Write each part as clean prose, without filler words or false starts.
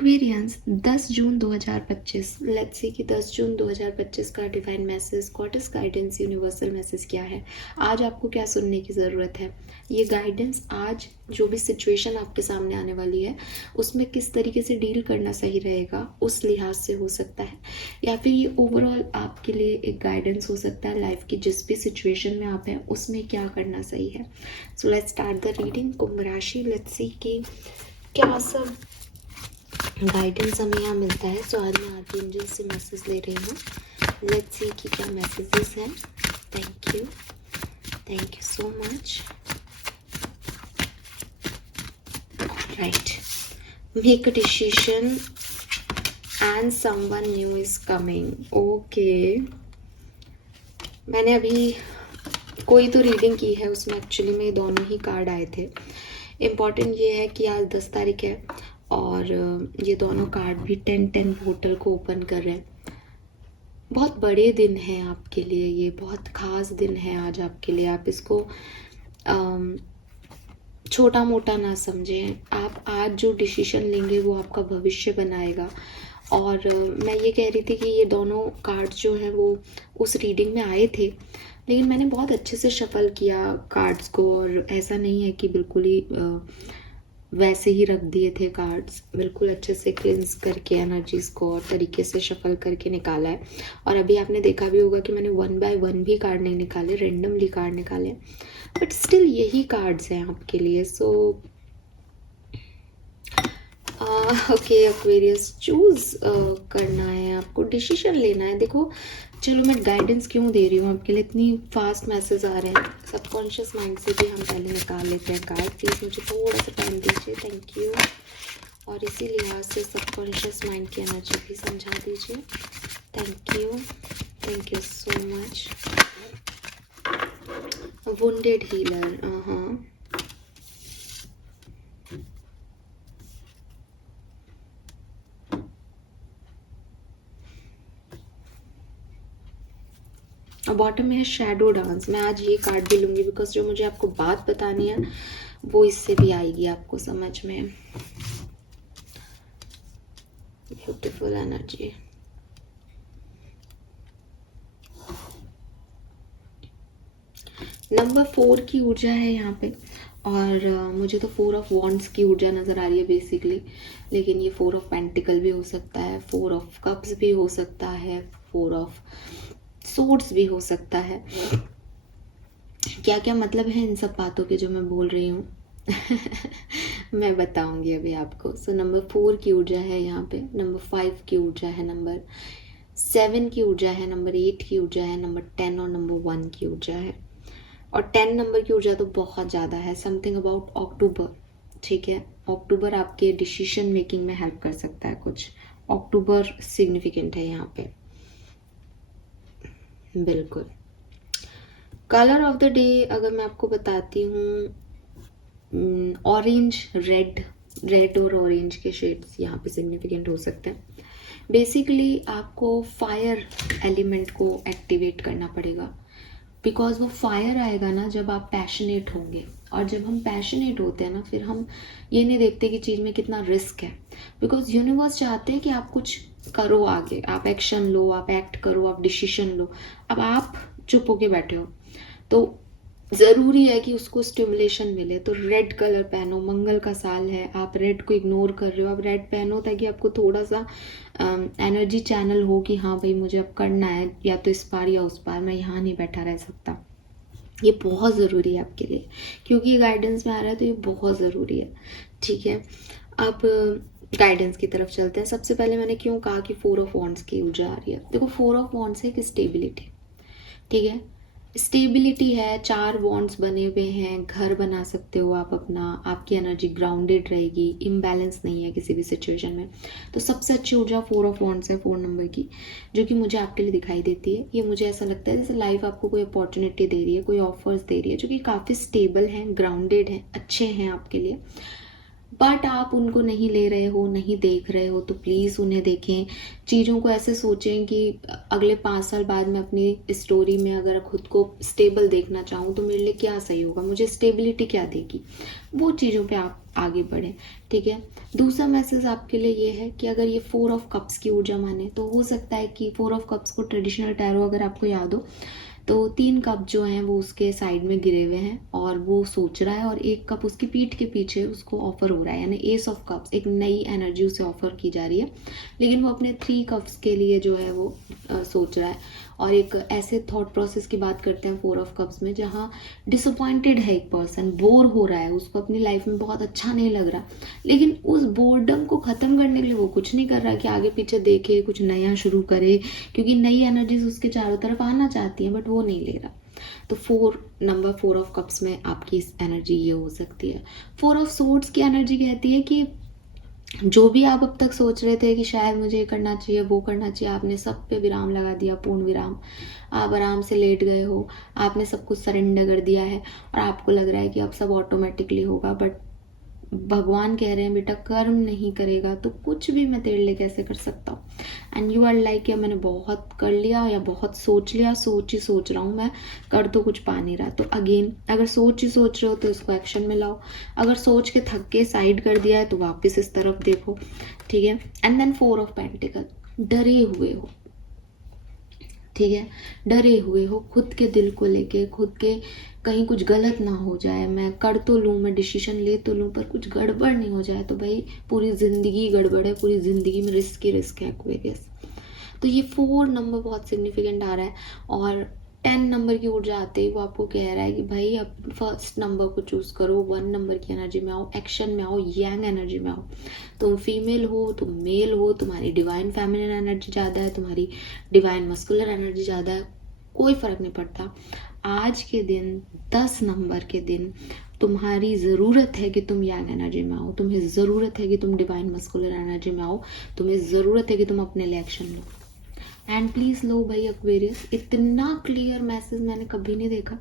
Aquarians 10 June 2025, let's see कि 10 जून 2025 का divine message, goddess guidance, universal message क्या है। आज आपको क्या सुनने की ज़रूरत है। ये गाइडेंस आज जो भी सिचुएशन आपके सामने आने वाली है उसमें किस तरीके से डील करना सही रहेगा उस लिहाज से हो सकता है, या फिर ये ओवरऑल आपके लिए एक गाइडेंस हो सकता है लाइफ की जिस भी सिचुएशन में आप हैं उसमें क्या करना सही है। So let's start the reading. कुंभ राशि, लेट्स सी कि क्या सब गाइडेंस हमें यहाँ मिलता है। सो आज मैं आर्कएंजल से मैसेज ले रही हूँ। लेट्स सी कि क्या मैसेजेस हैं। Thank you so much. Right, make a decision and someone new is coming. Okay, मैंने अभी कोई तो रीडिंग की है, उसमें एक्चुअली में दोनों ही कार्ड आए थे। इम्पॉर्टेंट ये है कि आज 10 तारीख है और ये दोनों कार्ड भी 10-10 पोर्टल को ओपन कर रहे हैं। बहुत बड़े दिन हैं आपके लिए, ये बहुत ख़ास दिन है आज आपके लिए। आप इसको छोटा मोटा ना समझें। आप आज जो डिसीजन लेंगे वो आपका भविष्य बनाएगा। और मैं ये कह रही थी कि ये दोनों कार्ड जो हैं वो उस रीडिंग में आए थे, लेकिन मैंने बहुत अच्छे से शफल किया कार्ड्स को, और ऐसा नहीं है कि बिल्कुल ही वैसे ही रख दिए थे कार्ड्स। बिल्कुल अच्छे से क्लिंस करके एनर्जीज़ को और तरीके से शफल करके निकाला है। और अभी आपने देखा भी होगा कि मैंने 1 बाय 1 भी कार्ड नहीं निकाले, रेंडमली कार्ड निकाले, बट स्टिल यही कार्ड्स हैं आपके लिए। सो ओके एक्वेरियस, चूज़ करना है आपको, डिसीजन लेना है। देखो चलो मैं गाइडेंस क्यों दे रही हूँ आपके लिए, इतनी फास्ट मैसेज आ रहे हैं। सबकॉन्शियस माइंड से भी हम पहले निकाल लेते हैं कार्ड। प्लीज़ मुझे थोड़ा सा टाइम दीजिए, थैंक यू। और इसी लिहाज से सबकॉन्शियस माइंड की एनर्जी भी समझा दीजिए। Thank you so much. Wounded healer, हाँ और बॉटम में है शैडो डांस। मैं आज ये कार्ड भी लूँगी बिकॉज जो मुझे आपको बात बतानी है वो इससे भी आएगी आपको समझ में। Beautiful energy. नंबर 4 की ऊर्जा है यहाँ पे, और मुझे तो 4 ऑफ वॉन्ड्स की ऊर्जा नज़र आ रही है बेसिकली, लेकिन ये 4 ऑफ पेंटिकल भी हो सकता है, 4 ऑफ कप्स भी हो सकता है, 4 ऑफ सोर्ड्स भी हो सकता है। क्या क्या मतलब है इन सब बातों के जो मैं बोल रही हूँ मैं बताऊंगी अभी आपको। सो नंबर 4 की ऊर्जा है यहाँ पे, नंबर 5 की ऊर्जा है, नंबर 7 की ऊर्जा है, नंबर 8 की ऊर्जा है, नंबर 10 और नंबर 1 की ऊर्जा है। और 10 नंबर की ऊर्जा तो बहुत ज़्यादा है, समथिंग अबाउट अक्टूबर। ठीक है, अक्टूबर आपके डिसीजन मेकिंग में हेल्प कर सकता है कुछ। अक्टूबर सिग्निफिकेंट है यहाँ पे, बिल्कुल। कलर ऑफ द डे अगर मैं आपको बताती हूँ, ऑरेंज, रेड और ऑरेंज के शेड्स यहाँ पे सिग्निफिकेंट हो सकते हैं। बेसिकली आपको फायर एलिमेंट को एक्टिवेट करना पड़ेगा, बिकॉज वो फायर आएगा ना जब आप पैशनेट होंगे। और जब हम पैशनेट होते हैं ना, फिर हम ये नहीं देखते कि चीज़ में कितना रिस्क है, बिकॉज यूनिवर्स चाहते हैं कि आप कुछ करो, आगे आप एक्शन लो, आप एक्ट करो, आप डिसीजन लो। अब आप चुप होके बैठे हो तो ज़रूरी है कि उसको स्टिमुलेशन मिले। तो रेड कलर पहनो, मंगल का साल है, आप रेड को इग्नोर कर रहे हो, आप रेड पहनो ताकि आपको थोड़ा सा एनर्जी चैनल हो कि हाँ भाई मुझे अब करना है, या तो इस पार या उस पार, मैं यहाँ नहीं बैठा रह सकता। ये बहुत ज़रूरी है आपके लिए, क्योंकि ये गाइडेंस में आ रहा है तो ये बहुत ज़रूरी है। ठीक है, अब गाइडेंस की तरफ चलते हैं। सबसे पहले मैंने क्यों कहा कि 4 ऑफ वॉन्ड्स की ऊर्जा आ रही है। देखो 4 ऑफ वॉन्ड्स है कि स्टेबिलिटी, ठीक है, स्टेबिलिटी है। 4 बॉन्ड्स बने हुए हैं, घर बना सकते हो आप अपना, आपकी एनर्जी ग्राउंडेड रहेगी, इम्बैलेंस नहीं है किसी भी सिचुएशन में। तो सबसे अच्छी ऊर्जा 4 ऑफ वॉन्ड्स है, 4 नंबर की, जो कि मुझे आपके लिए दिखाई देती है। ये मुझे ऐसा लगता है जैसे लाइफ आपको कोई अपॉर्चुनिटी दे रही है, कोई ऑफर्स दे रही है जो कि काफ़ी स्टेबल हैं, ग्राउंडेड हैं, अच्छे हैं आपके लिए। बट आप उनको नहीं ले रहे हो, नहीं देख रहे हो, तो प्लीज़ उन्हें देखें। चीज़ों को ऐसे सोचें कि अगले 5 साल बाद मैं अपनी स्टोरी में अगर खुद को स्टेबल देखना चाहूँ तो मेरे लिए क्या सही होगा, मुझे स्टेबिलिटी क्या देगी, वो चीज़ों पे आप आगे बढ़ें। ठीक है। दूसरा मैसेज आपके लिए ये है कि अगर ये 4 ऑफ कप्स की ऊर्जा माने तो हो सकता है कि 4 ऑफ कप्स को ट्रेडिशनल टैरो अगर आपको याद हो तो 3 कप जो हैं वो उसके साइड में गिरे हुए हैं और वो सोच रहा है, और 1 कप उसकी पीठ के पीछे उसको ऑफर हो रहा है, यानी एस ऑफ कप्स, एक नई एनर्जी उसे ऑफर की जा रही है, लेकिन वो अपने 3 कप्स के लिए जो है वो सोच रहा है। और एक ऐसे थॉट प्रोसेस की बात करते हैं 4 ऑफ कप्स में जहाँ डिसअपॉइंटेड है एक पर्सन, बोर हो रहा है, उसको अपनी लाइफ में बहुत अच्छा नहीं लग रहा, लेकिन उस बोर्डम को ख़त्म करने के लिए वो कुछ नहीं कर रहा कि आगे पीछे देखे, कुछ नया शुरू करे, क्योंकि नई एनर्जीज उसके चारों तरफ आना चाहती हैं, बट वो नहीं ले रहा। तो नंबर 4 ऑफ कप्स में आपकी इस एनर्जी ये हो सकती है। 4 ऑफ सोर्ड्स की एनर्जी कहती है कि जो भी आप अब तक सोच रहे थे कि शायद मुझे ये करना चाहिए, वो करना चाहिए, आपने सब पे विराम लगा दिया, पूर्ण विराम। आप आराम से लेट गए हो, आपने सब कुछ सरेंडर कर दिया है और आपको लग रहा है कि अब सब ऑटोमेटिकली होगा, बट भगवान कह रहे हैं बेटा कर्म नहीं करेगा तो कुछ भी मैं तेरे लिए कैसे कर सकता हूँ। एंड यू आर लाइक या मैंने बहुत कर लिया या बहुत सोच लिया, सोच ही सोच रहा हूँ मैं, कर तो कुछ पा नहीं रहा। तो अगेन अगर सोच ही सोच रहे हो तो इसको एक्शन में लाओ, अगर सोच के थक के साइड कर दिया है तो वापस इस तरफ देखो। ठीक है। एंड देन 4 ऑफ पेंटिकल, डरे हुए हो। ठीक है। डरे हुए हो खुद के दिल को लेके, खुद के कहीं कुछ गलत ना हो जाए, मैं कर तो लूँ, मैं डिसीजन ले तो लूँ, पर कुछ गड़बड़ नहीं हो जाए, तो भाई पूरी ज़िंदगी गड़बड़ है, पूरी ज़िंदगी में रिस्क ही रिस्क है एक्वेरियस। तो ये 4 नंबर बहुत सिग्निफिकेंट आ रहा है। और 10 नंबर की ऊर्जा आते ही वो आपको कह रहा है कि भाई अब फर्स्ट नंबर को चूज़ करो, 1 नंबर की एनर्जी में आओ, एक्शन में आओ, यंग एनर्जी में आओ। तुम फीमेल हो, तुम मेल हो, तुम्हारी डिवाइन फेमिनिन एनर्जी ज़्यादा है, तुम्हारी डिवाइन मस्कुलर एनर्जी ज़्यादा है, कोई फ़र्क नहीं पड़ता। आज के दिन 10 नंबर के दिन तुम्हारी ज़रूरत है कि तुम यंग एनर्जी में आओ, तुम्हें ज़रूरत है कि तुम डिवाइन मस्कुलर एनर्जी में आओ, तुम्हें ज़रूरत है कि तुम अपने लिए एक्शन लो। एंड प्लीज़ लो भाई एक्वेरियस, इतना क्लियर मैसेज मैंने कभी नहीं देखा।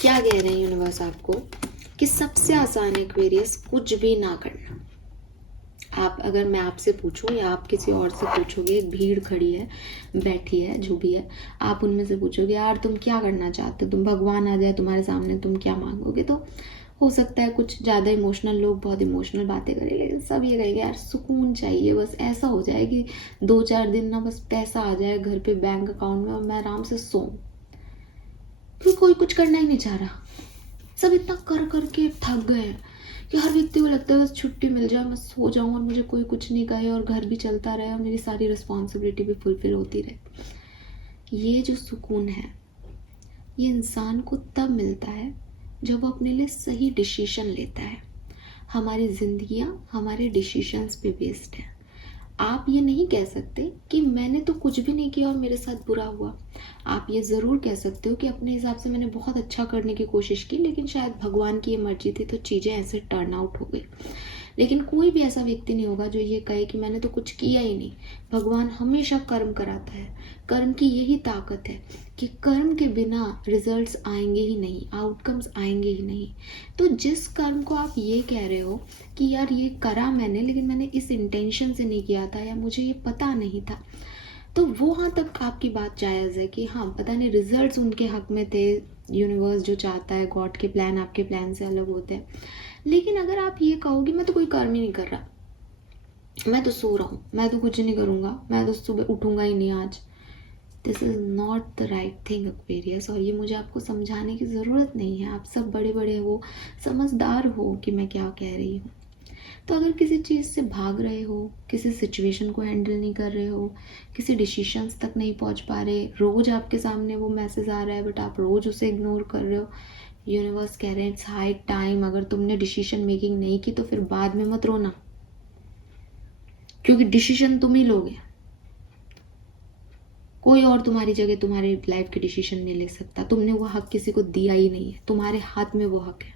क्या कह रहे हैं यूनिवर्स आपको कि सबसे आसान एक्वेरियस कुछ भी ना करना। आप अगर मैं आपसे पूछूं या आप किसी और से पूछोगे, एक भीड़ खड़ी है, बैठी है, जो भी है, आप उनमें से पूछोगे यार तुम क्या करना चाहते हो, तुम भगवान आ जाए तुम्हारे सामने, तुम क्या मांगोगे, तो हो सकता है कुछ ज़्यादा इमोशनल लोग बहुत इमोशनल बातें करें, लेकिन सब ये कहेंगे यार सुकून चाहिए, बस ऐसा हो जाए कि 2-4 दिन ना बस पैसा आ जाए घर पे बैंक अकाउंट में और मैं आराम से सोऊं। फिर कोई कुछ करना ही नहीं चाह रहा, सब इतना कर करके थक गए हैं कि हर व्यक्ति को लगता है बस छुट्टी मिल जाए, मैं सो जाऊं और मुझे कोई कुछ नहीं कहे और घर भी चलता रहे और मेरी सारी रिस्पॉन्सिबिलिटी भी फुलफिल होती रहे। ये जो सुकून है ये इंसान को तब मिलता है जब वो अपने लिए सही डिसीजन लेता है। हमारी जिंदगियां हमारे डिसीजंस पे बेस्ड है। आप ये नहीं कह सकते कि मैंने तो कुछ भी नहीं किया और मेरे साथ बुरा हुआ। आप ये ज़रूर कह सकते हो कि अपने हिसाब से मैंने बहुत अच्छा करने की कोशिश की, लेकिन शायद भगवान की ये मर्जी थी तो चीज़ें ऐसे टर्न आउट हो गई। लेकिन कोई भी ऐसा व्यक्ति नहीं होगा जो ये कहे कि मैंने तो कुछ किया ही नहीं। भगवान हमेशा कर्म कराता है। कर्म की यही ताकत है कि कर्म के बिना रिजल्ट्स आएंगे ही नहीं, आउटकम्स आएंगे ही नहीं। तो जिस कर्म को आप ये कह रहे हो कि यार ये करा मैंने, लेकिन मैंने इस इंटेंशन से नहीं किया था या मुझे ये पता नहीं था, तो वहाँ तक आपकी बात जायज़ है कि हाँ पता नहीं रिजल्ट्स उनके हक में थे, यूनिवर्स जो चाहता है, गॉड के प्लान आपके प्लान से अलग होते हैं। लेकिन अगर आप ये कहोगे मैं तो कोई कर्म ही नहीं कर रहा, मैं तो सो रहा हूँ, मैं तो कुछ नहीं करूँगा, मैं तो सुबह उठूँगा ही नहीं आज, this is not the right thing Aquarius. और ये मुझे आपको समझाने की ज़रूरत नहीं है, आप सब बड़े बड़े हो, समझदार हो कि मैं क्या कह रही हूँ। तो अगर किसी चीज़ से भाग रहे हो, किसी सिचुएशन को हैंडल नहीं कर रहे हो, किसी डिसीशंस तक नहीं पहुंच पा रहे, रोज़ आपके सामने वो मैसेज आ रहा है बट आप रोज़ उसे इग्नोर कर रहे हो, यूनिवर्स कह रहे हैं इट्स हाई टाइम, अगर तुमने डिसीजन मेकिंग नहीं की तो फिर बाद में मत रोना, क्योंकि डिसीजन तुम ही लोगे, कोई और तुम्हारी जगह तुम्हारे लाइफ के डिसीजन नहीं ले सकता। तुमने वो हक किसी को दिया ही नहीं है, तुम्हारे हाथ में वो हक है।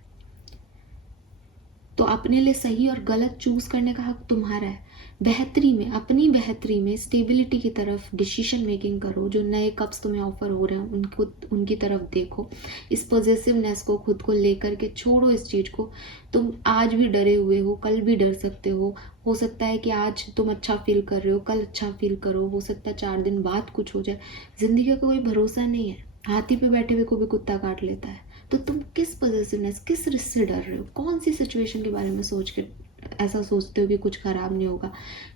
तो अपने लिए सही और गलत चूज करने का हक तुम्हारा है। बेहतरी में, अपनी बेहतरी में, स्टेबिलिटी की तरफ डिसीजन मेकिंग करो। जो नए कप्स तुम्हें ऑफर हो रहे हैं उनको, उनकी तरफ देखो। इस पॉजिटिवनेस को खुद को लेकर के छोड़ो इस चीज़ को। तुम आज भी डरे हुए हो, कल भी डर सकते हो सकता है कि आज तुम अच्छा फील कर रहे हो, कल अच्छा फील करो, हो सकता है 4 दिन बाद कुछ हो जाए। जिंदगी का कोई भरोसा नहीं है, हाथी पे बैठे हुए को भी कुत्ता काट लेता है। तो तुम किस पॉजिटिवनेस, किस रिस्क से डर रहे हो? कौन सी सिचुएशन के बारे में सोच के ऐसा सोचते हो कि कुछ खराब नहीं होगा?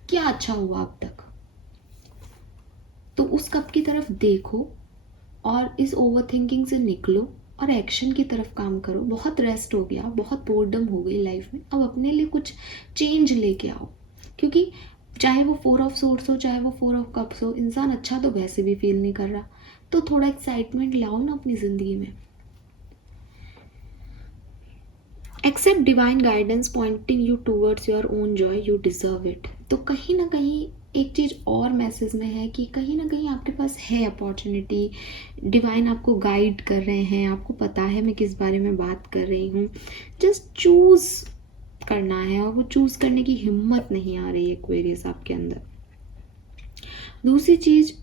क्या अच्छा हुआ अब तक? तो उस कप की तरफ देखो और इस ओवर थिंकिंग से निकलो और एक्शन की तरफ काम करो। बहुत रेस्ट हो गया, बहुत बोर्डम हो गई लाइफ में, अब अपने लिए कुछ चेंज लेके आओ। क्योंकि चाहे वो 4 ऑफ सोर्स हो, चाहे वो 4 ऑफ कप्स हो, इंसान अच्छा तो वैसे भी फील नहीं कर रहा। तो थोड़ा एक्साइटमेंट लाओ ना अपनी ज़िंदगी में। Accept divine guidance pointing you towards your own joy, you deserve it. तो कहीं ना कहीं एक चीज़ और मैसेज में है कि कहीं ना कहीं आपके पास है अपॉर्चुनिटी। डिवाइन आपको गाइड कर रहे हैं, आपको पता है मैं किस बारे में बात कर रही हूँ। जस्ट चूज़ करना है, और वो चूज़ करने की हिम्मत नहीं आ रही है एक्वेरियस आपके अंदर। दूसरी चीज़,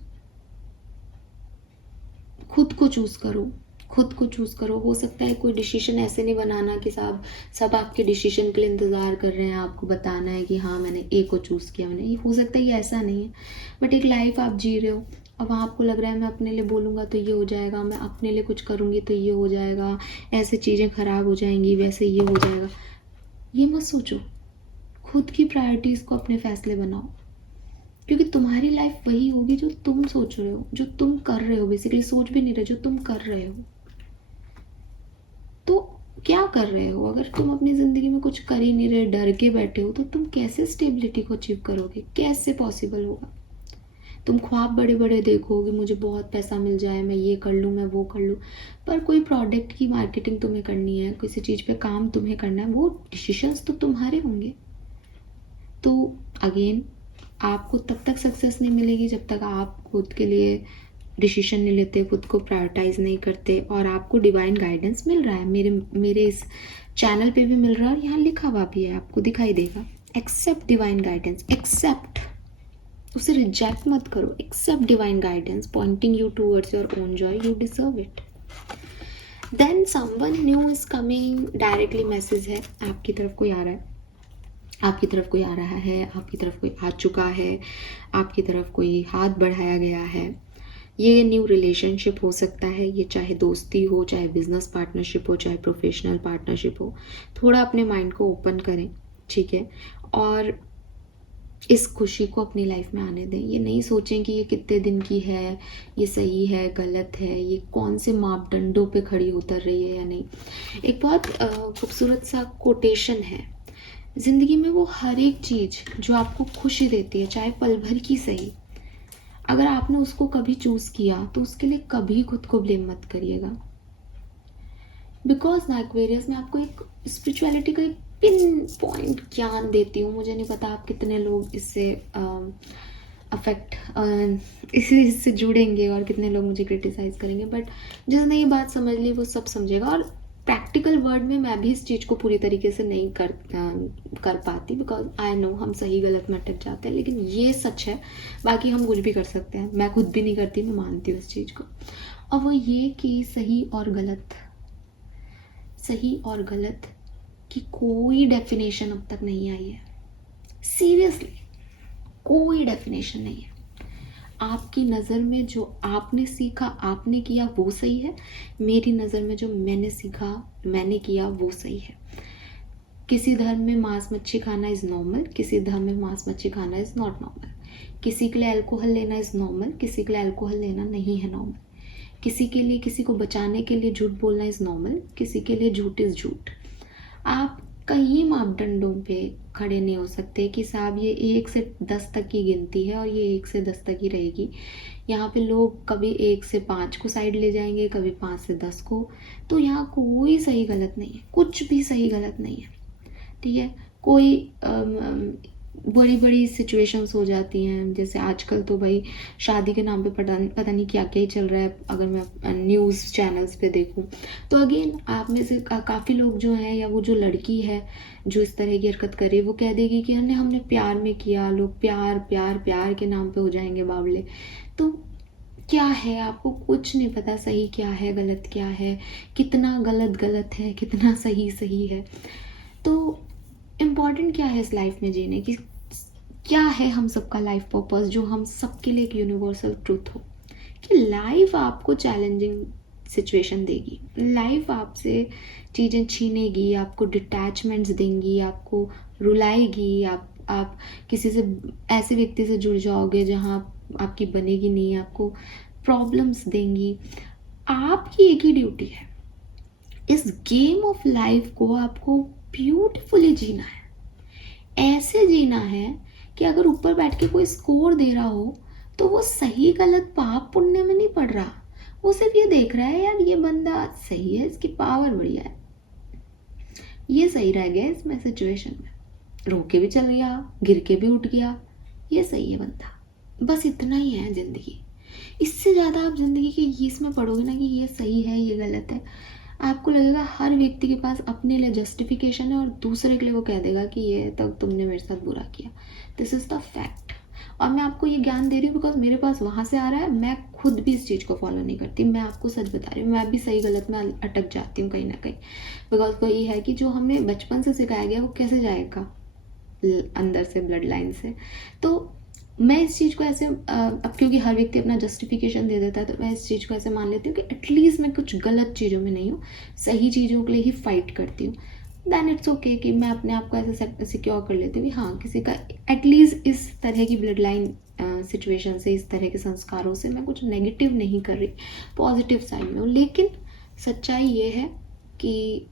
खुद को चूज़ करो, खुद को चूज़ करो। हो सकता है कोई डिसीजन ऐसे नहीं बनाना कि साहब सब आपके डिसीजन के लिए इंतज़ार कर रहे हैं, आपको बताना है कि हाँ मैंने ए को चूज़ किया। मैंने, हो सकता है ये ऐसा नहीं है, बट एक लाइफ आप जी रहे हो। अब आपको लग रहा है मैं अपने लिए बोलूँगा तो ये हो जाएगा, मैं अपने लिए कुछ करूँगी तो ये हो जाएगा, ऐसे चीज़ें ख़राब हो जाएंगी, वैसे ये हो जाएगा। ये मत सोचो, खुद की प्रायोरिटीज़ को अपने फैसले बनाओ। क्योंकि तुम्हारी लाइफ वही होगी जो तुम सोच रहे हो, जो तुम कर रहे हो। बेसिकली सोच भी नहीं रहे, जो तुम कर रहे हो। तो क्या कर रहे हो? अगर तुम अपनी ज़िंदगी में कुछ कर ही नहीं रहे, डर के बैठे हो, तो तुम कैसे स्टेबिलिटी को अचीव करोगे? कैसे पॉसिबल होगा? तुम ख्वाब बड़े बड़े देखोगे, मुझे बहुत पैसा मिल जाए, मैं ये कर लूँ, मैं वो कर लूँ। पर कोई प्रोडक्ट की मार्केटिंग तुम्हें करनी है, किसी चीज़ पे काम तुम्हें करना है, वो डिसीजंस तो तुम्हारे होंगे। तो अगेन, आपको तब तक सक्सेस नहीं मिलेगी जब तक आप खुद के लिए डिसीजन नहीं लेते, खुद को प्रायोरिटाइज नहीं करते। और आपको डिवाइन गाइडेंस मिल रहा है, मेरे इस चैनल पे भी मिल रहा है, और यहाँ लिखा हुआ भी है, आपको दिखाई देगा। एक्सेप्ट डिवाइन गाइडेंस, एक्सेप्ट, उसे रिजेक्ट मत करो। Accept divine guidance pointing you towards your own joy, you deserve it. Then someone new is coming, directly message है, आपकी तरफ कोई आ रहा है, आपकी तरफ कोई आ रहा है, आपकी तरफ कोई आ चुका है, आपकी तरफ कोई हाथ बढ़ाया गया है। ये न्यू रिलेशनशिप हो सकता है, ये चाहे दोस्ती हो, चाहे बिजनेस पार्टनरशिप हो, चाहे प्रोफेशनल पार्टनरशिप हो। थोड़ा अपने माइंड को ओपन करें, ठीक है? और इस खुशी को अपनी लाइफ में आने दें। ये नहीं सोचें कि ये कितने दिन की है, ये सही है, गलत है, ये कौन से मापदंडों पे खड़ी उतर रही है या नहीं। एक बहुत खूबसूरत सा कोटेशन है, ज़िंदगी में वो हर एक चीज़ जो आपको खुशी देती है, चाहे पल भर की सही, अगर आपने उसको कभी चूज़ किया तो उसके लिए कभी खुद को ब्लेम मत करिएगा। बिकॉज ना एक्वेरियस में आपको एक स्पिरिचुअलिटी का एक पिन पॉइंट ज्ञान देती हूँ। मुझे नहीं पता आप कितने लोग इससे अफेक्ट इससे जुड़ेंगे और कितने लोग मुझे क्रिटिसाइज करेंगे, बट जिसने ये बात समझ ली वो सब समझेगा। और प्रैक्टिकल वर्ड में मैं भी इस चीज़ को पूरी तरीके से नहीं कर पाती, बिकॉज आई नो हम सही गलत में अटक जाते हैं, लेकिन ये सच है। बाकी हम कुछ भी कर सकते हैं, मैं खुद भी नहीं करती, मैं मानती हूँ इस चीज़ को। और वो ये कि सही और गलत की कोई डेफिनेशन अब तक नहीं आई है। सीरियसली कोई डेफिनेशन नहीं है। आपकी नज़र में जो आपने सीखा, आपने किया, वो सही है। मेरी नज़र में जो मैंने सीखा, मैंने किया, वो सही है। किसी धर्म में मांस मच्छी खाना इज़ नॉर्मल, किसी धर्म में मांस मच्छी खाना इज़ नॉट नॉर्मल। किसी के लिए अल्कोहल लेना इज़ नॉर्मल, किसी के लिए अल्कोहल लेना नहीं है नॉर्मल। किसी के लिए, किसी को बचाने के लिए झूठ बोलना इज़ नॉर्मल, किसी के लिए झूठ इज़ झूठ। आप कई मापदंडों पे खड़े नहीं हो सकते कि साहब ये 1 से 10 तक की गिनती है और ये 1 से 10 तक ही रहेगी। यहाँ पे लोग कभी 1 से 5 को साइड ले जाएंगे, कभी 5 से 10 को। तो यहाँ कोई सही गलत नहीं है, कुछ भी सही गलत नहीं है, ठीक है? कोई बड़ी बड़ी सिचुएशंस हो जाती हैं। जैसे आजकल तो भाई शादी के नाम पे पता नहीं क्या क्या ही चल रहा है। अगर मैं न्यूज़ चैनल्स पे देखूं तो अगेन आप में से काफ़ी लोग जो हैं, या वो जो लड़की है जो इस तरह की हरकत कर रही है, वो कह देगी कि हमने प्यार में किया। लोग प्यार प्यार प्यार के नाम पे हो जाएंगे बावले। तो क्या है, आपको कुछ नहीं पता सही क्या है, गलत क्या है, कितना गलत गलत है, कितना सही सही है। तो इम्पॉर्टेंट क्या है इस लाइफ में जीने की, क्या है हम सबका लाइफ पर्पस, जो हम सबके लिए एक यूनिवर्सल ट्रूथ हो कि लाइफ आपको चैलेंजिंग सिचुएशन देगी, लाइफ आपसे चीज़ें छीनेगी, आपको डिटैचमेंट्स देंगी, आपको रुलाएगी। आप किसी से ऐसे व्यक्ति से जुड़ जाओगे जहाँ आपकी बनेगी नहीं, आपको प्रॉब्लम्स देंगी। आपकी एक ही ड्यूटी है, इस गेम ऑफ लाइफ को आपको ब्यूटीफुली जीना है। ऐसे जीना है कि अगर ऊपर बैठ के कोई स्कोर दे रहा हो तो वो सही गलत पाप पुण्य में नहीं पड़ रहा, वो सिर्फ ये देख रहा है यार ये बंदा सही है, इसकी पावर बढ़िया है, ये सही रह गया इसमें सिचुएशन में, रो के भी चल गया, गिर के भी उठ गया, ये सही है बंदा। बस इतना ही है ज़िंदगी। इससे ज़्यादा आप ज़िंदगी के इसमें पढ़ोगे ना कि ये सही है ये गलत है, आपको लगेगा हर व्यक्ति के पास अपने लिए जस्टिफिकेशन है और दूसरे के लिए वो कह देगा कि ये तब तुमने मेरे साथ बुरा किया। This is the fact. और मैं आपको ये ज्ञान दे रही हूँ बिकॉज मेरे पास वहाँ से आ रहा है। मैं खुद भी इस चीज़ को फॉलो नहीं करती, मैं आपको सच बता रही हूँ। मैं भी सही गलत में अटक जाती हूँ कहीं ना कहीं, बिकॉज वही है कि जो हमें बचपन से सिखाया गया वो कैसे जाएगा अंदर से, ब्लड लाइन से। तो मैं इस चीज़ को ऐसे अब क्योंकि हर व्यक्ति अपना जस्टिफिकेशन दे देता है, तो मैं इस चीज़ को ऐसे मान लेती हूँ कि एटलीस्ट मैं कुछ गलत चीज़ों में नहीं हूँ, सही चीज़ों के लिए ही फाइट करती हूँ। दैन इट्स ओके कि मैं अपने आप को ऐसे सिक्योर कर लेती हूँ कि हाँ किसी का एटलीस्ट इस तरह की ब्लड लाइन सिचुएशन से, इस तरह के संस्कारों से मैं कुछ नेगेटिव नहीं कर रही, पॉजिटिव साइड में हूँ। लेकिन सच्चाई ये है कि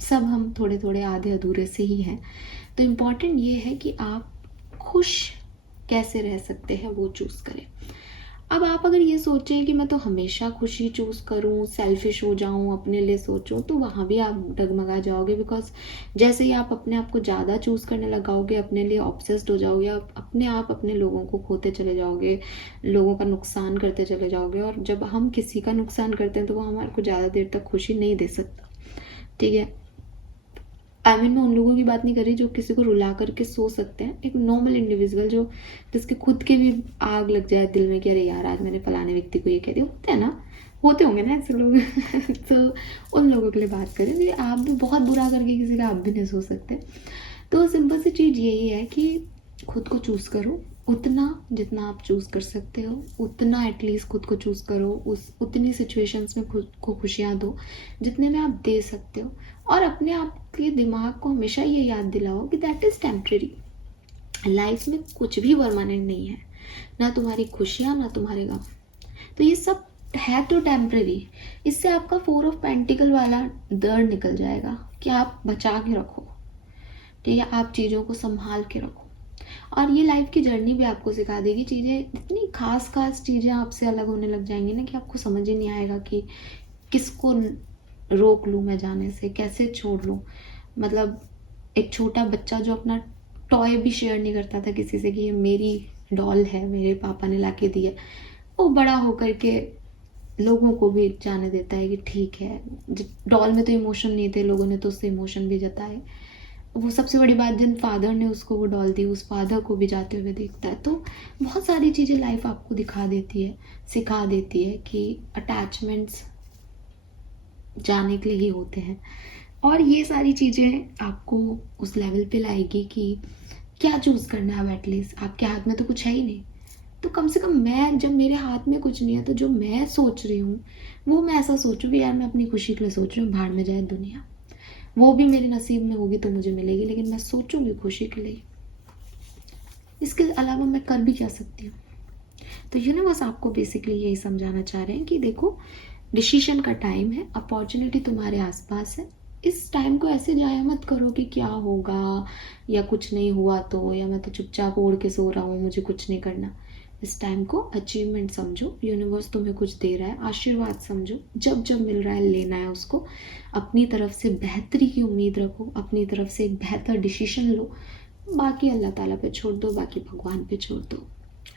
सब हम थोड़े थोड़े आधे अधूरे से ही हैं। तो इम्पॉर्टेंट ये है कि आप खुश कैसे रह सकते हैं वो चूज़ करें। अब आप अगर ये सोचें कि मैं तो हमेशा खुशी चूज़ करूं, सेल्फिश हो जाऊं, अपने लिए सोचूं, तो वहाँ भी आप डगमगा जाओगे। बिकॉज जैसे ही आप अपने आप को ज़्यादा चूज़ करने लगाओगे, अपने लिए ऑब्सेस्ड हो जाओगे, आप अपने लोगों को खोते चले जाओगे, लोगों का नुकसान करते चले जाओगे। और जब हम किसी का नुकसान करते हैं तो वो हमारे को ज़्यादा देर तक खुशी नहीं दे सकता, ठीक है। मैं उन लोगों की बात नहीं कर रही जो किसी को रुला करके सो सकते हैं। एक नॉर्मल इंडिविजुअल जिसके खुद के भी आग लग जाए दिल में कि अरे यार आज मैंने फलाने व्यक्ति को ये कह दिया, होते हैं ना, होते होंगे ना ऐसे लोग तो उन लोगों के लिए बात करें कि आप भी बहुत बुरा करके किसी का आप भी नहीं सो सकते। तो सिंपल सी चीज़ यही है कि खुद को चूज़ करो, उतना जितना आप चूज़ कर सकते हो उतना एटलीस्ट खुद को चूज़ करो। उतनी सिचुएशंस में खुद को खुशियाँ दो जितने में आप दे सकते हो। और अपने आप के दिमाग को हमेशा ये याद दिलाओ कि दैट इज़ टेम्प्रेरी। लाइफ में कुछ भी परमानेंट नहीं है, ना तुम्हारी खुशियाँ ना तुम्हारे गम। तो ये सब है तो टेम्प्रेरी। इससे आपका 4 ऑफ पेंटिकल वाला दर्द निकल जाएगा कि आप बचा के रखो, ठीक है, आप चीज़ों को संभाल के रखो। और ये लाइफ की जर्नी भी आपको सिखा देगी चीज़ें, इतनी खास चीज़ें आपसे अलग होने लग जाएंगी ना कि आपको समझ ही नहीं आएगा कि किसको रोक लूँ मैं जाने से, कैसे छोड़ लूँ। मतलब एक छोटा बच्चा जो अपना टॉय भी शेयर नहीं करता था किसी से कि ये मेरी डॉल है, मेरे पापा ने ला के दी है, वो बड़ा होकर के लोगों को भी जाने देता है कि ठीक है। डॉल में तो इमोशन नहीं थे, लोगों ने तो उससे इमोशन भी जताए। वो सबसे बड़ी बात, जिन फादर ने उसको वो डॉल दी उस फादर को भी जाते हुए देखता है। तो बहुत सारी चीज़ें लाइफ आपको दिखा देती है, सिखा देती है कि अटैचमेंट्स जाने के लिए ही होते हैं। और ये सारी चीज़ें आपको उस लेवल पे लाएगी कि क्या चूज़ करना है। अब एटलीस्ट आपके हाथ में तो कुछ है ही नहीं, तो कम से कम मैं, जब मेरे हाथ में कुछ नहीं है तो जो मैं सोच रही हूँ वो मैं ऐसा सोचूँ कि यार मैं अपनी खुशी के लिए सोच रही हूँ, भाड़ में जाए दुनिया, वो भी मेरे नसीब में होगी तो मुझे मिलेगी, लेकिन मैं सोचूंगी खुशी के लिए। इसके अलावा मैं कर भी क्या सकती हूँ। तो यूनिवर्स आपको बेसिकली यही समझाना चाह रहे हैं कि देखो डिसीजन का टाइम है, अपॉर्चुनिटी तुम्हारे आसपास है। इस टाइम को ऐसे जाया मत करो कि क्या होगा या कुछ नहीं हुआ तो, या मैं तो चुपचाप ओढ़ के सो रहा हूँ, मुझे कुछ नहीं करना। इस टाइम को अचीवमेंट समझो, यूनिवर्स तुम्हें कुछ दे रहा है, आशीर्वाद समझो, जब जब मिल रहा है लेना है उसको। अपनी तरफ से बेहतरी की उम्मीद रखो, अपनी तरफ से एक बेहतर डिसीजन लो, बाकी अल्लाह ताला पे छोड़ दो, बाकी भगवान पे छोड़ दो,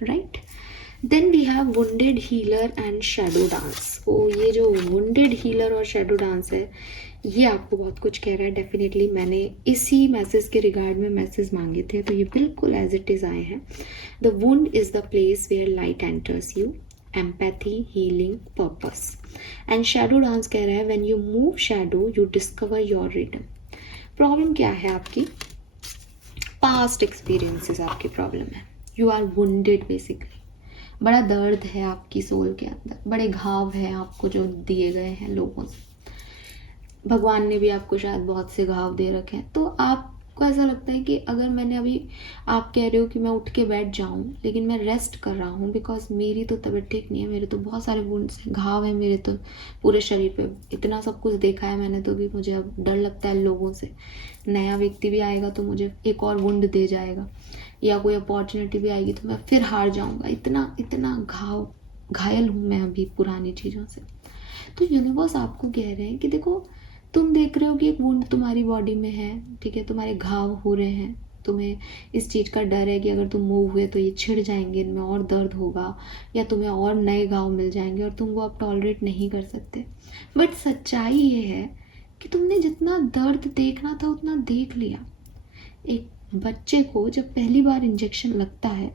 right. Then we have wounded healer and shadow dance. ओ ये जो वुंडेड हीलर और शैडो डांस है, ये आपको बहुत कुछ कह रहा है। डेफिनेटली मैंने इसी मैसेज के रिगार्ड में मैसेज मांगे थे, तो ये बिल्कुल एज इट इज़ आए हैं। The wound is the place where light enters you, empathy, healing, purpose. And shadow dance कह रहा है when you move shadow you discover your rhythm. Problem क्या है आपकी? पास्ट एक्सपीरियंसेस आपकी प्रॉब्लम है। यू आर वुंडेड बेसिकली, बड़ा दर्द है आपकी सोल के अंदर, बड़े घाव हैं आपको जो दिए गए हैं लोगों से। भगवान ने भी आपको शायद बहुत से घाव दे रखे हैं, तो आपको ऐसा लगता है कि अगर मैंने अभी, आप कह रहे हो कि मैं उठ के बैठ जाऊं, लेकिन मैं रेस्ट कर रहा हूं बिकॉज मेरी तो तबीयत ठीक नहीं है, मेरे तो बहुत सारे वुंड्स हैं, घाव है मेरे तो पूरे शरीर पे। इतना सब कुछ देखा है मैंने तो भी मुझे अब डर लगता है लोगों से। नया व्यक्ति भी आएगा तो मुझे एक और वुंड दे जाएगा, या कोई अपॉर्चुनिटी भी आएगी तो मैं फिर हार जाऊंगा। इतना इतना घायल हूँ मैं अभी पुरानी चीज़ों से। तो यूनिवर्स आपको कह रहे हैं कि देखो, तुम देख रहे हो कि एक वुंड तुम्हारी बॉडी में है, ठीक है, तुम्हारे घाव हो रहे हैं, तुम्हें इस चीज़ का डर है कि अगर तुम मूव हुए तो ये छिड़ जाएंगे, इनमें और दर्द होगा, या तुम्हें और नए घाव मिल जाएंगे और तुम वो अब टॉलरेट नहीं कर सकते। बट सच्चाई ये है कि तुमने जितना दर्द देखना था उतना देख लिया। एक बच्चे को जब पहली बार इंजेक्शन लगता है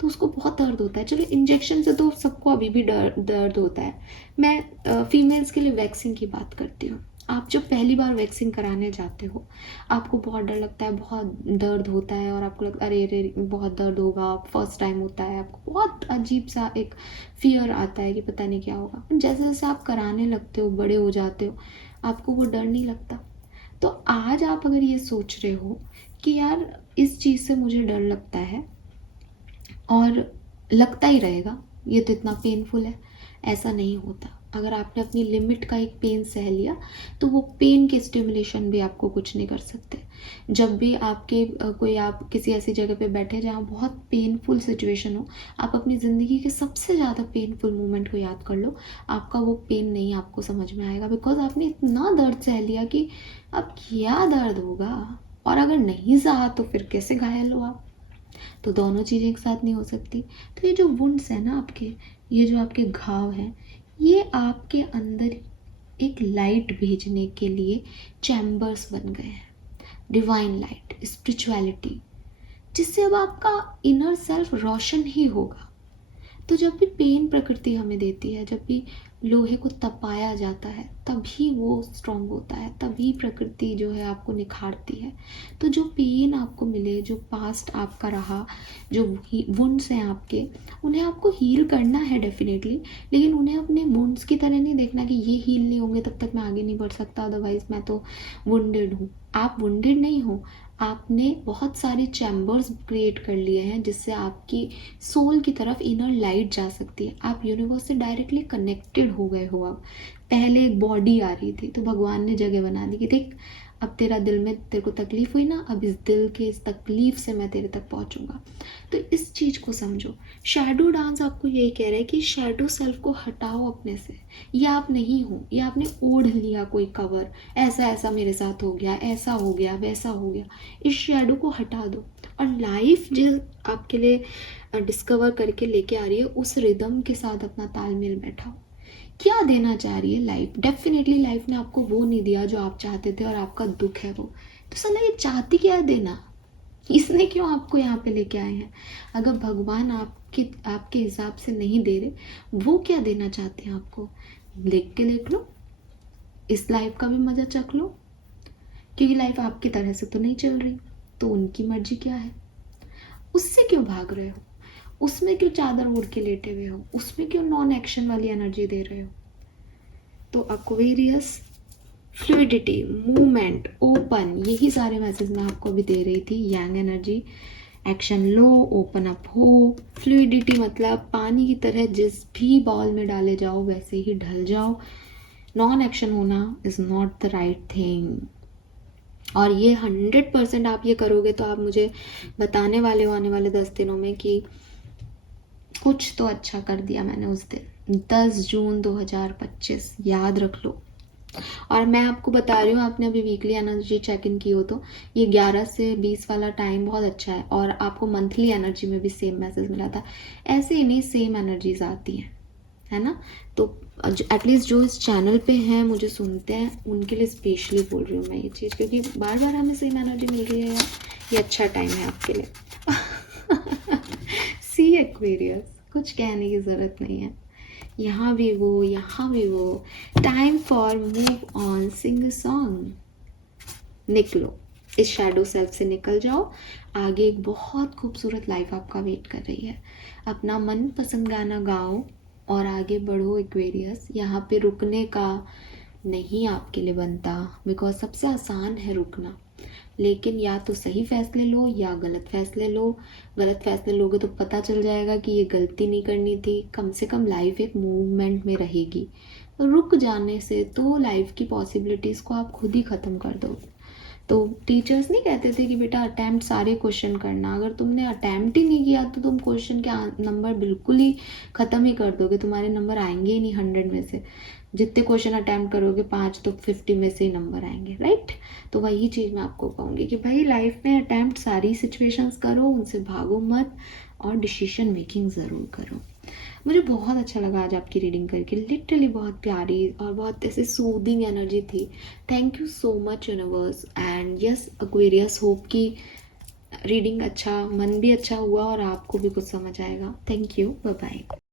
तो उसको बहुत दर्द होता है। चलो इंजेक्शन से तो सबको अभी भी दर्द होता है। मैं फीमेल्स के लिए वैक्सीन की बात करती हूँ। आप जब पहली बार वैक्सीन कराने जाते हो, आपको बहुत डर लगता है, बहुत दर्द होता है, और आपको लगता है अरे अरे बहुत दर्द होगा, फर्स्ट टाइम होता है, आपको बहुत अजीब सा एक फियर आता है कि पता नहीं क्या होगा। जैसे जैसे आप कराने लगते हो, बड़े हो जाते हो, आपको वो डर नहीं लगता। तो आज आप अगर ये सोच रहे हो कि यार इस चीज़ से मुझे डर लगता है और लगता ही रहेगा, ये तो इतना पेनफुल है, ऐसा नहीं होता। अगर आपने अपनी लिमिट का एक पेन सह लिया तो वो पेन के स्टिमुलेशन भी आपको कुछ नहीं कर सकते। जब भी आपके कोई आप किसी ऐसी जगह पे बैठे जहाँ बहुत पेनफुल सिचुएशन हो, आप अपनी ज़िंदगी के सबसे ज़्यादा पेनफुल मोमेंट को याद कर लो, आपका वो पेन नहीं आपको समझ में आएगा, बिकॉज आपने इतना दर्द सह लिया कि अब क्या दर्द होगा। और अगर नहीं सहा तो फिर कैसे घायल हो आप? तो दोनों चीज़ें एक साथ नहीं हो सकती। तो ये जो वुंड्स है ना आपके, ये जो आपके घाव हैं, ये आपके अंदर एक लाइट भेजने के लिए चैम्बर्स बन गए हैं, डिवाइन लाइट, स्पिरिचुअलिटी, जिससे अब आपका इनर सेल्फ रोशन ही होगा। तो जब भी पेन प्रकृति हमें देती है, जब भी लोहे को तपाया जाता है, तभी वो स्ट्रांग होता है, तभी प्रकृति जो है आपको निखारती है। तो जो पेन आपको मिले, जो पास्ट आपका रहा, जो वुंड्स हैं आपके, उन्हें आपको हील करना है डेफिनेटली, लेकिन उन्हें अपने वुंड्स की तरह नहीं देखना कि ये हील नहीं होंगे तब तक मैं आगे नहीं बढ़ सकता, अदरवाइज मैं तो वुंडेड हूँ। आप वुंडेड नहीं हो, आपने बहुत सारे चैम्बर्स क्रिएट कर लिए हैं जिससे आपकी सोल की तरफ इनर लाइट जा सकती है। आप यूनिवर्स से डायरेक्टली कनेक्टेड हो गए हो। अब पहले एक बॉडी आ रही थी तो भगवान ने जगह बना दी कि देख, अब तेरा दिल में तेरे को तकलीफ हुई ना, अब इस दिल के इस तकलीफ से मैं तेरे तक पहुंचूंगा। तो इस चीज़ को समझो। शैडो डांस आपको यही कह रहा है कि शैडो सेल्फ को हटाओ अपने से। ये आप नहीं हो, ये आपने ओढ़ लिया कोई कवर, ऐसा ऐसा मेरे साथ हो गया, ऐसा हो गया, वैसा हो गया। इस शैडो को हटा दो और लाइफ जो आपके लिए डिस्कवर करके लेके आ रही है, उस रिदम के साथ अपना तालमेल बैठाओ। क्या देना चाह रही है लाइफ? डेफिनेटली लाइफ ने आपको वो नहीं दिया जो आप चाहते थे, और आपका दुख है वो। तो साला ये चाहती क्या है देना? इसने क्यों आपको यहाँ पे लेके आए हैं? अगर भगवान आपके हिसाब से नहीं दे रहे, वो क्या देना चाहते हैं आपको? लिख के लिख लो, इस लाइफ का भी मजा चख लो, क्योंकि लाइफ आपकी तरह से तो नहीं चल रही, तो उनकी मर्जी क्या है। उससे क्यों भाग रहे हो? उसमें क्यों चादर ओढ़ के लेटे हुए हो? उसमें क्यों नॉन एक्शन वाली एनर्जी दे रहे हो? तो अक्वेरियस, फ्लूइडिटी, मूवमेंट, ओपन, यही सारे मैसेज मैं आपको अभी दे रही थी। यांग एनर्जी, एक्शन लो, ओपन अप हो। फ्लूइडिटी मतलब पानी की तरह जिस भी बॉल में डाले जाओ वैसे ही ढल जाओ। नॉन एक्शन होना is not the right thing. और ये 100% आप ये करोगे तो आप मुझे बताने वाले हो आने वाले 10 दिनों में कि कुछ तो अच्छा कर दिया मैंने उस दिन। 10 जून 2025 याद रख लो। और मैं आपको बता रही हूँ, आपने अभी वीकली एनर्जी चेक इन की हो तो ये 11 से 20 वाला टाइम बहुत अच्छा है, और आपको मंथली एनर्जी में भी सेम मैसेज मिला था। ऐसे इन्हीं सेम एनर्जीज आती हैं, है ना। तो एटलीस्ट जो इस चैनल पे हैं, मुझे सुनते हैं, उनके लिए स्पेशली बोल रही हूँ मैं ये चीज़, क्योंकि बार बार हमें सेम एनर्जी मिल रही है यार। ये अच्छा टाइम है आपके लिए। सी एक्वेरियस, कुछ कहने की ज़रूरत नहीं है। यहाँ भी वो, यहाँ भी वो। Time for move on, sing song. निकलो, इस शैडो सेल्फ से निकल जाओ। आगे एक बहुत खूबसूरत लाइफ आपका वेट कर रही है। अपना मनपसंद गाना गाओ और आगे बढ़ो एक्वेरियस। यहाँ पे रुकने का नहीं आपके लिए बनता, बिकॉज सबसे आसान है रुकना। लेकिन या तो सही फैसले लो या गलत फैसले लो। गलत फैसले लोगे तो पता चल जाएगा कि ये गलती नहीं करनी थी। कम से कम लाइफ एक मूवमेंट में रहेगी। रुक जाने से तो लाइफ की पॉसिबिलिटीज़ को आप खुद ही ख़त्म कर दोगे। तो टीचर्स नहीं कहते थे कि बेटा अटैम्प्ट सारे क्वेश्चन करना, अगर तुमने अटैम्प्ट ही नहीं किया तो तुम क्वेश्चन के नंबर बिल्कुल ही ख़त्म ही कर दोगे, तुम्हारे नंबर आएंगे ही नहीं 100 में से। जितने क्वेश्चन अटैम्प्ट करोगे 5 तो 50 में से ही नंबर आएंगे, राइट। तो वही चीज़ मैं आपको कहूँगी कि भाई लाइफ में अटैम्प्ट सारी सिचुएशंस करो, उनसे भागो मत, और डिसीजन मेकिंग ज़रूर करो। मुझे बहुत अच्छा लगा आज आपकी रीडिंग करके, लिटरली बहुत प्यारी और बहुत ऐसे सूदिंग एनर्जी थी। Thank you so much universe. And yes Aquarius, hope कि रीडिंग अच्छा, मन भी अच्छा हुआ और आपको भी कुछ समझ आएगा। Thank you, bye bye.